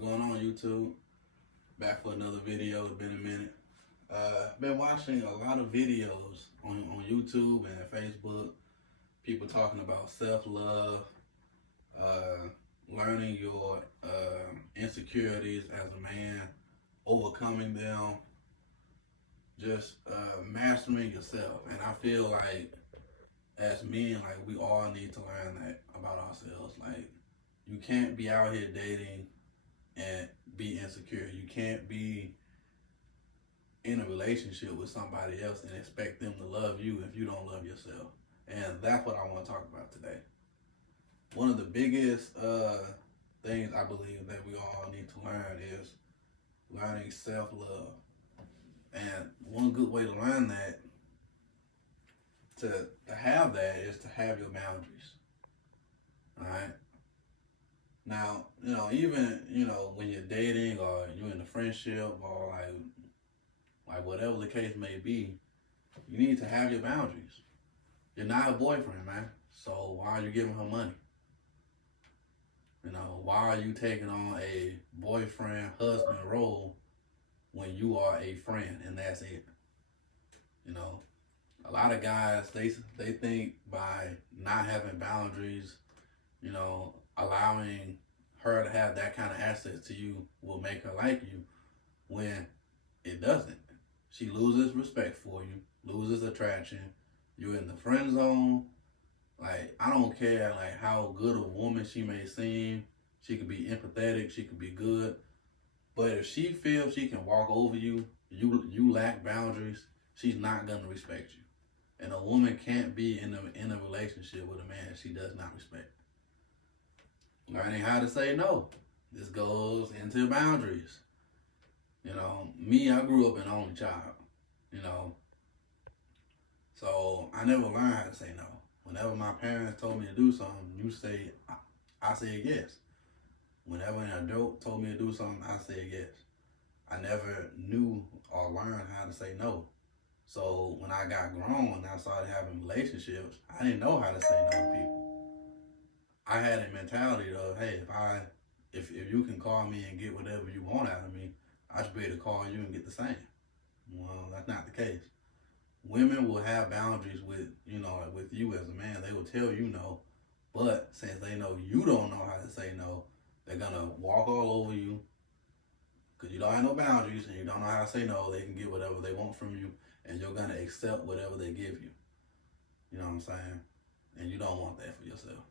going on, YouTube? Back for another video. It's been a minute. Been watching a lot of videos on YouTube and Facebook. People talking about self-love, learning your insecurities as a man, overcoming them, just mastering yourself. And I feel like as men, like we all need to learn that about ourselves. Like you can't be out here dating and be insecure. You can't be in a relationship with somebody else and expect them to love you if you don't love yourself. And that's what I want to talk about today. One of the biggest things I believe that we all need to learn is learning self-love. And one good way to learn that, to have that, is to have your boundaries. All right. Now, even, when you're dating or you're in a friendship or like whatever the case may be, you need to have your boundaries. You're not a boyfriend, man. So why are you giving her money? Why are you taking on a boyfriend, husband role when you are a friend and that's it? A lot of guys, they think by not having boundaries, allowing her to have that kind of access to you will make her like you, when it doesn't. She loses respect for you, loses attraction. You're in the friend zone. Like, I don't care how good a woman she may seem. She could be empathetic, she could be good. But if she feels she can walk over you, you lack boundaries, she's not gonna respect you. And a woman can't be in a relationship with a man she does not respect. Learning how to say no. This goes into boundaries. Me, I grew up an only child. So I never learned how to say no. Whenever my parents told me to do something, I said yes. Whenever an adult told me to do something, I said yes. I never knew or learned how to say no. So when I got grown and I started having relationships, I didn't know how to say no to people. I had a mentality of, hey, if you can call me and get whatever you want out of me, I should be able to call you and get the same. Well, that's not the case. Women will have boundaries with you as a man. They will tell you no, but since they know you don't know how to say no, they're gonna walk all over you because you don't have no boundaries and you don't know how to say no. They can get whatever they want from you, and you're gonna accept whatever they give you. You know what I'm saying? And you don't want that for yourself.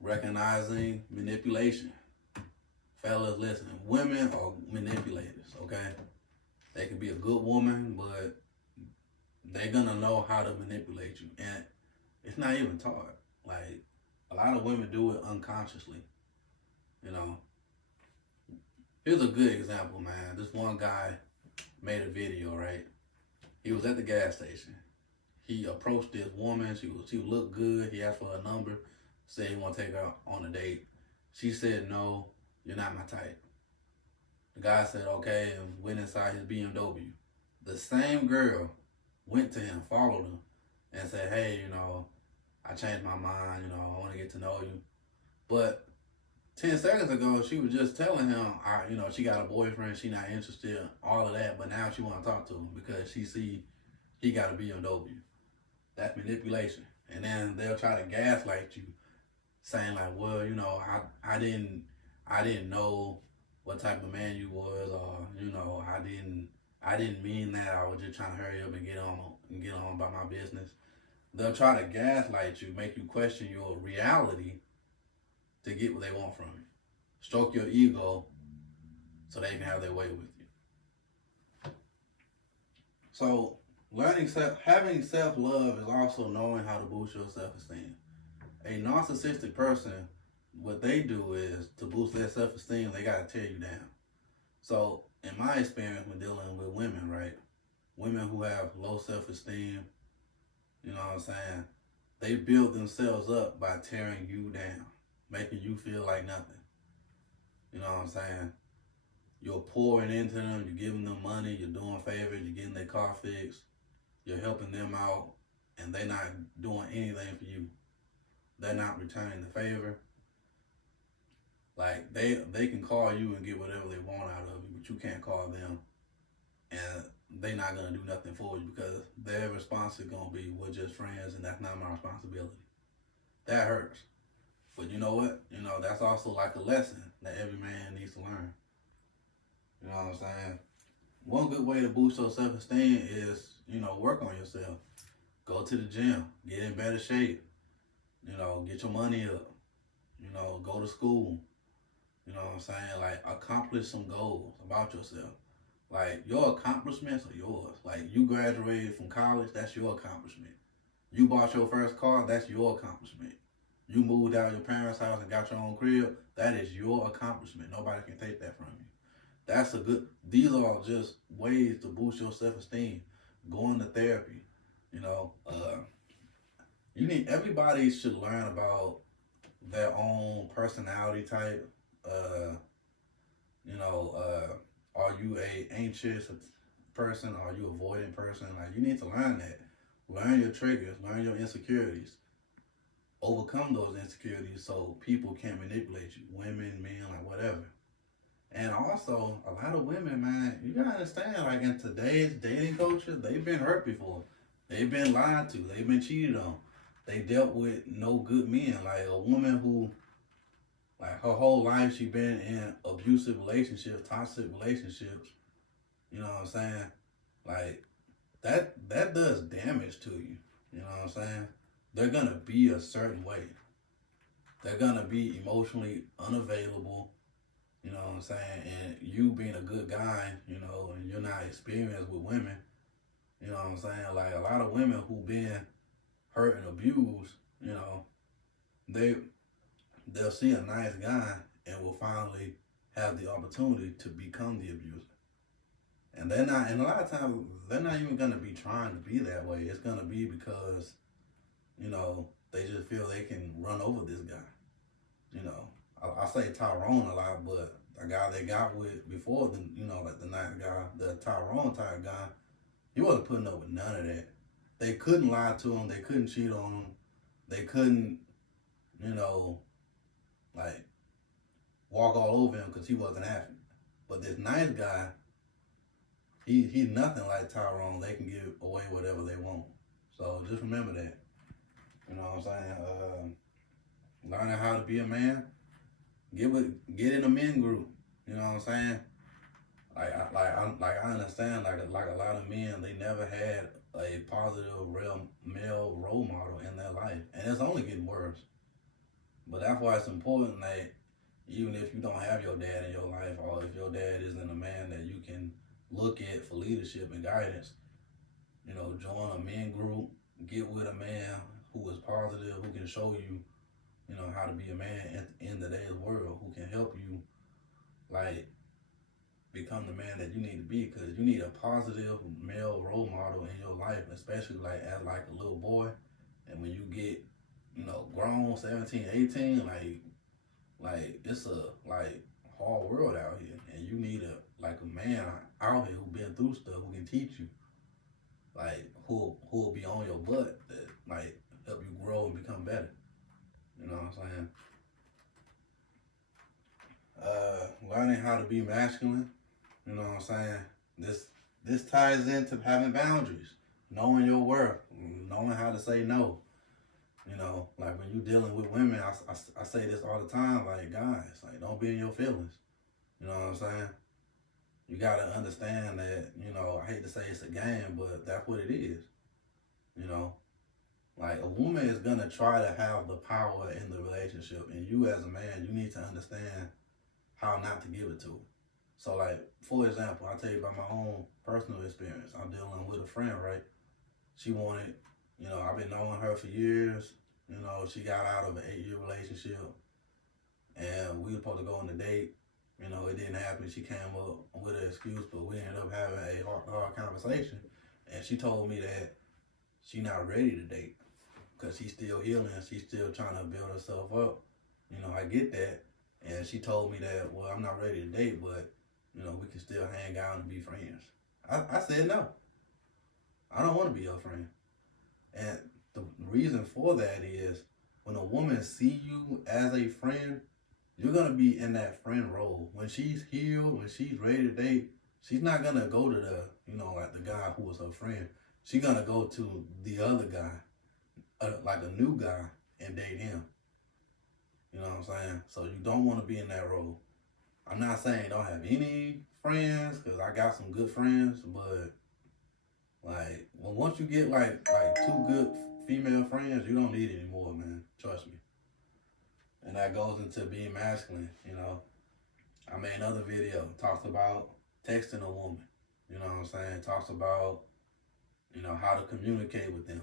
Recognizing manipulation. Fellas, listen, women are manipulators, okay? They can be a good woman, but they're gonna know how to manipulate you. And it's not even taught. Like, a lot of women do it unconsciously. Here's a good example, man. This one guy made a video, right? He was at the gas station. He approached this woman. She looked good. He asked for a number, said he want to take her on a date. She said, no, you're not my type. The guy said, okay, and went inside his BMW. The same girl went to him, followed him, and said, hey, I changed my mind, I want to get to know you. But 10 seconds ago, she was just telling him, she got a boyfriend, she not interested, all of that, but now she want to talk to him because she see he got a BMW. That's manipulation. And then they'll try to gaslight you, saying like, well, I didn't know what type of man you was, or I didn't mean that. I was just trying to hurry up and get on about my business. They'll try to gaslight you, make you question your reality to get what they want from you. Stroke your ego so they can have their way with you. So having self-love is also knowing how to boost your self-esteem. A narcissistic person, what they do is, to boost their self-esteem, they got to tear you down. So in my experience when dealing with women, right? Women who have low self-esteem, you know what I'm saying? They build themselves up by tearing you down, making you feel like nothing. You know what I'm saying? You're pouring into them, you're giving them money, you're doing favors, you're getting their car fixed, you're helping them out, and they're not doing anything for you. They're not returning the favor. Like they can call you and get whatever they want out of you, but you can't call them, and they not gonna do nothing for you because their response is gonna be, "We're just friends, and that's not my responsibility." That hurts. But you know what? You know that's also like a lesson that every man needs to learn. You know what I'm saying? One good way to boost your self esteem is, work on yourself. Go to the gym, get in better shape, get your money up, go to school, you know what I'm saying? Like, accomplish some goals about yourself. Like, your accomplishments are yours. Like, you graduated from college, that's your accomplishment. You bought your first car, that's your accomplishment. You moved out of your parents' house and got your own crib, that is your accomplishment. Nobody can take that from you. These are just ways to boost your self esteem. Going to therapy, you know, uh, everybody should learn about their own personality type. Uh, are you a anxious person? Are you a avoidant person? Like, you need to learn that. Learn your triggers, learn your insecurities, overcome those insecurities so people can't manipulate you. Women, men, like whatever. And also, a lot of women, man, you gotta understand, like in today's dating culture, they've been hurt before. They've been lied to. They've been cheated on. They dealt with no good men. Like a woman who, like her whole life, she been in abusive relationships, toxic relationships. You know what I'm saying? Like that does damage to you. You know what I'm saying? They're gonna be a certain way. They're gonna be emotionally unavailable. You know what I'm saying? And you being a good guy, and you're not experienced with women, you know what I'm saying? Like a lot of women who been hurt and abused, they they'll see a nice guy and will finally have the opportunity to become the abuser. And they're not, and a lot of times they're not even gonna be trying to be that way. It's gonna be because, they just feel they can run over this guy. You know, I say Tyrone a lot, but a guy they got with before, like the nice guy, the Tyrone type guy, he wasn't putting up with none of that. They couldn't lie to him. They couldn't cheat on him. They couldn't, you know, like walk all over him because he wasn't happy. But this nice guy, he's nothing like Tyrone. They can give away whatever they want. So just remember that. You know what I'm saying? Learning how to be a man, get in a men group. You know what I'm saying? I understand like a lot of men, they never had a positive real male role model in their life, and it's only getting worse. But that's why it's important that even if you don't have your dad in your life, or if your dad isn't a man that you can look at for leadership and guidance, join a men group, get with a man who is positive, who can show you, how to be a man in today's world, who can help you, like, become the man that you need to be, because you need a positive male role model in your life, especially like as like a little boy. And when you get, grown, 17, 18, like it's a like hard world out here, and you need a man out here who been through stuff, who can teach you, like who'll be on your butt, that like help you grow and become better. You know what I'm saying? Learning how to be masculine. You know what I'm saying? This ties into having boundaries, knowing your worth, knowing how to say no. Like when you're dealing with women, I say this all the time, like, guys, like, don't be in your feelings. You know what I'm saying? You got to understand that, I hate to say it's a game, but that's what it is. You know, like a woman is going to try to have the power in the relationship, and you as a man, you need to understand how not to give it to her. So, like, for example, I'll tell you about my own personal experience. I'm dealing with a friend, right? She wanted, I've been knowing her for years. She got out of an 8-year relationship, and we were supposed to go on a date. It didn't happen. She came up with an excuse, but we ended up having a hard conversation. And she told me that she's not ready to date because she's still healing. She's still trying to build herself up. I get that. And she told me that, well, I'm not ready to date, but, we can still hang out and be friends. I said no. I don't want to be your friend. And the reason for that is when a woman see you as a friend, you're gonna be in that friend role. When she's healed, when she's ready to date, she's not gonna go to the, like the guy who was her friend. She's gonna go to the other guy, like a new guy, and date him. You know what I'm saying? So you don't want to be in that role. I'm not saying don't have any friends, because I got some good friends, but like, well, once you get like two good female friends, you don't need it anymore, man. Trust me. And that goes into being masculine. I made another video, talks about texting a woman. You know what I'm saying? Talks about, how to communicate with them.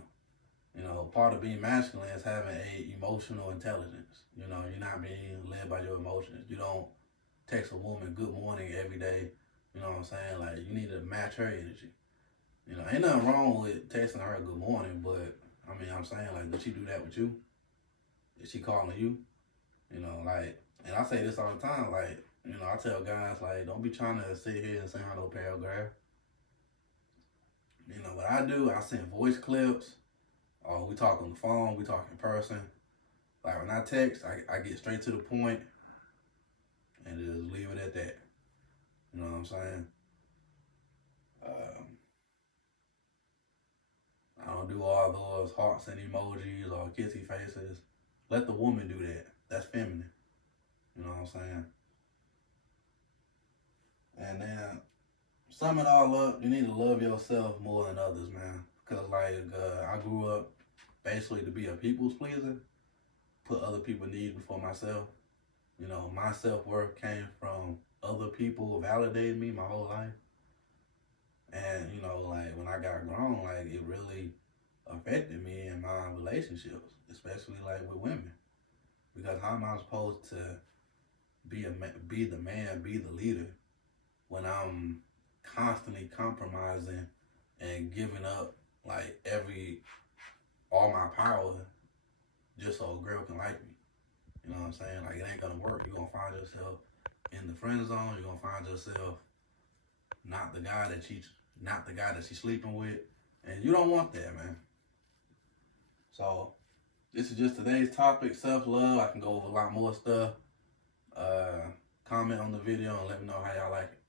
Part of being masculine is having a emotional intelligence. You're not being led by your emotions. You don't text a woman good morning every day. You know what I'm saying? Like, you need to match her energy. Ain't nothing wrong with texting her good morning, but I'm saying, like, does she do that with you? Is she calling you? And I say this all the time, like, I tell guys, like, don't be trying to sit here and send her no paragraph. What I do, I send voice clips, or we talk on the phone, we talk in person. Like, when I text, I get straight to the point and just leave it at that. You know what I'm saying? I don't do all those hearts and emojis or kissy faces. Let the woman do that. That's feminine. You know what I'm saying? And then, sum it all up, you need to love yourself more than others, man. Because, like, I grew up basically to be a people's pleaser, put other people's needs before myself. My self-worth came from other people validating me my whole life. And, like, when I got grown, like, it really affected me in my relationships, especially, like, with women. Because how am I supposed to be the man, be the leader, when I'm constantly compromising and giving up, like, all my power just so a girl can like me? You know what I'm saying? Like, it ain't gonna work. You're gonna find yourself in the friend zone. You're gonna find yourself not the guy that she's sleeping with, and you don't want that, man. So this is just today's topic, self-love. I can go over a lot more stuff. Comment on the video and let me know how y'all like it.